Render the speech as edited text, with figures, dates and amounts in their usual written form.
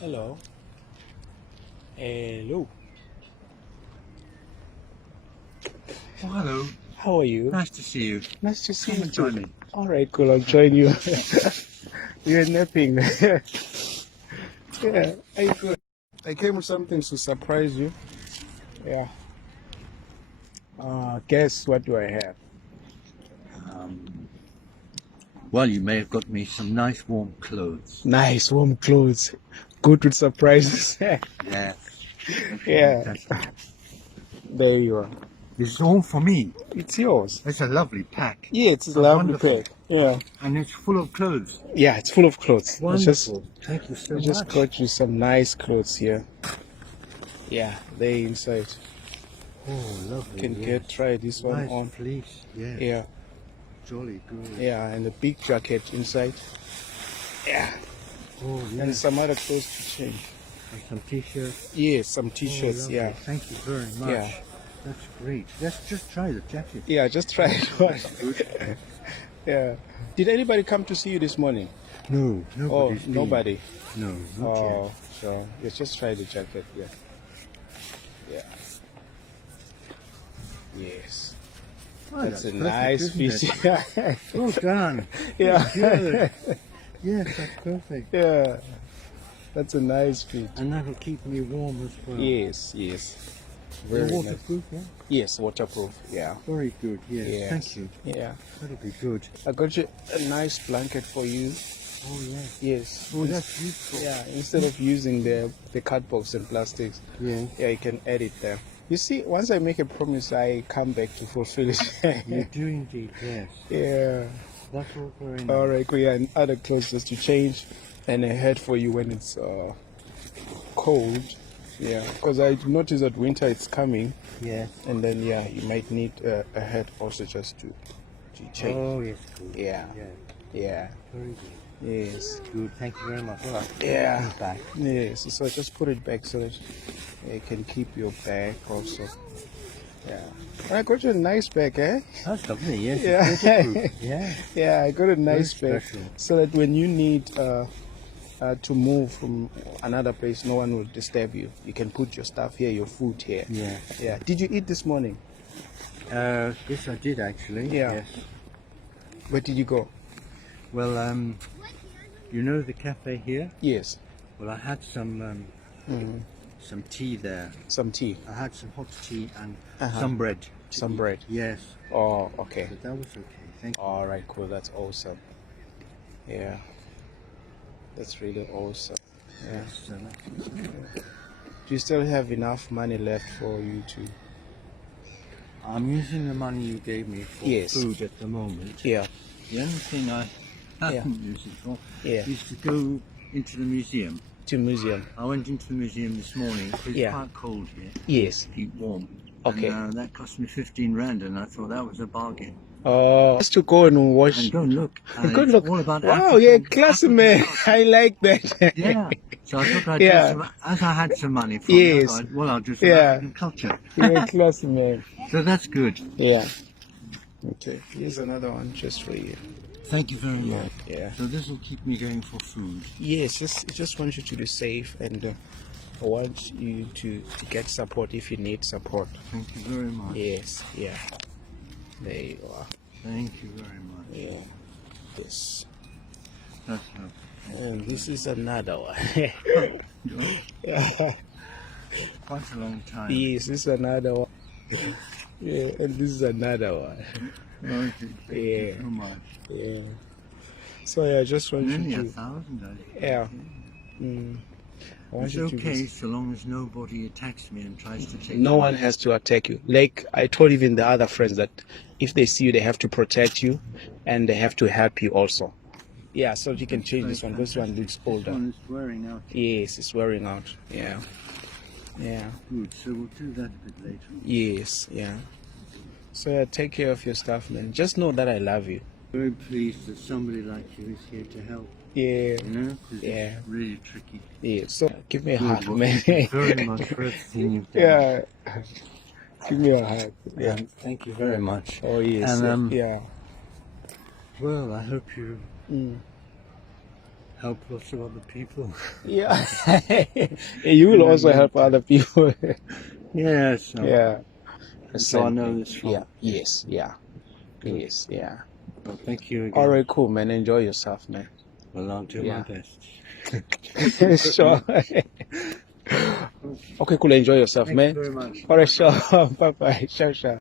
Hello. Hello. Oh, hello. How are you? Nice to see you. Nice to see Come you and too. join me. All right, cool. I'll join you. You're napping. Yeah. Hey, good. I came with something to surprise you. Yeah. Guess what do I have? Well, you may have got me some nice warm clothes. Nice warm clothes. Good with surprises. Yes. Yeah. Fantastic. There you are. This is all for me. It's yours. It's a lovely pack. Yeah, it's a How lovely wonderful. pack. Yeah. And it's full of clothes. Yeah, it's full of clothes. Wonderful. Thank you so I just much. got you some nice clothes here. Yeah, they're inside. Oh, lovely. Can get try this one nice on. fleece. Yeah. Yeah, Jolly good. yeah, and a big jacket inside. Yeah, Oh, and yes. some other clothes to change. And some t-shirts. Yeah, some Oh, t-shirts. lovely. Yeah, Thank you very much. Yeah. That's great. Let's just try the jacket. yeah. Just try it on. Good. Yeah. Did anybody come to see you this morning? No, Oh, nobody's been. nobody. No, not yet. Oh, so let's just try the jacket. Yeah. Yeah. Yes. Oh, That's a perfect, nice isn't piece. it? Well done. Yeah. Good. Yes, that's perfect. Yeah. That's a nice fit. And that'll keep me warm as well. Yes, yes. They're Very nice. waterproof, yeah? Yes, waterproof. Yeah. Very good, yes. Yes. Thank you. Yeah. That'll be good. I got you a nice blanket for you. Oh, yes. Yes. Oh, that's useful. Yeah. Instead of using the cardboards and plastics, Yeah. yeah, you can add it there. You see, once I make a promise, I come back to fulfill You it. do indeed, yes. Yeah. That's all very nice. All right. We and other clothes just to change, and a hat for you when it's cold. Yeah. Because I noticed that winter it's coming. Yes. And then, yeah, you might need a hat also just to change. Oh, yes, good. Yeah. Yeah. Yeah. Very good. Yes. Good. Thank you very much. Well, Yeah. put it back. Yes. So just put it back so that you can keep your bag also. Yeah. I got you a nice bag, eh? That's lovely, yes. Yeah. It's waterproof. Yeah. Yeah, I got a nice Very bag. special. So that when you need to move from another place, no one will disturb you. You can put your stuff here, your food here. Yeah. Yeah. Did you eat this morning? Yes, I did actually. Yeah. Yes. Where did you go? Well, you know the cafe here? Yes. Well, I had some tea there. Some tea. I had some hot tea and Uh-huh. some bread. to Some eat. bread. Yes, Oh, okay. but that was okay. Thank you. All right, cool. That's awesome. Yeah. That's really awesome. Yeah. Yes, Do you still have enough money left for you to? I'm using the money you gave me for Yes. food at the moment. Yeah. The only thing I haven't used it for Yeah. is to go into the museum. To museum. I went into the museum this morning because Yeah. it's quite cold here. Yes. Keep warm. Okay. And, that cost me 15 rand, and I thought that was a bargain. Oh, just to go and watch. And go and look. Go it's look. all about Wow, yeah, African- classy African man. art. I like that. Yeah. So I thought I'd Yeah. do some, as I had some money from Yes. I thought, well, I'll do some Yeah. African culture. You're a classy man. So that's good. Yeah. Okay. Here's another one just for you. Thank you very much. Yeah. So this will keep me going for food. Yes, just want you to be safe, and I want you to get support if you need support. Thank you very much. Yes, yeah. There you are. Thank you very much. Yeah. Yes. That's lovely. And this is another one. Yeah. Quite a long time. Yes, this is another one. Yeah, and this is another one. Okay, thank Yeah. you so much. Yeah. So yeah, I just want Nearly you to. 1,000, I think. Yeah. I want It's you to be- okay so long as nobody attacks me and tries to take No my one money. has to attack you. Like I told even the other friends that if they see you, they have to protect you, and they have to help you also. Yeah, so you can change this one. This one looks This older. one is wearing out. Yes, it's wearing out. Yeah. Yeah. Good, so we'll do that a bit later. Yes. Yeah. So yeah, take care of your stuff, man. Just know that I love you. Very pleased that somebody like you is here to help. Yeah. You know, 'cause Yeah. it's really tricky. Yeah. So give me a Good, hug, well, man. thank you very much for everything you've done. Yeah. Give me a hug. Yeah. Thank you very much. Oh yes. And, yeah. Well, I hope you Mm. help lots of other people. Yeah. You will also help other people. Yeah, so, Yeah. so I know this from. Yeah. Yes. Yeah. Yes. Yeah. Well, thank you again. All right. Cool, man. Enjoy yourself, man. Well, I'll do Yeah. my best. Sure. Okay. Cool. Enjoy yourself, Thank man. you very much. All right. Sure. Bye. Bye. Sure. Sure.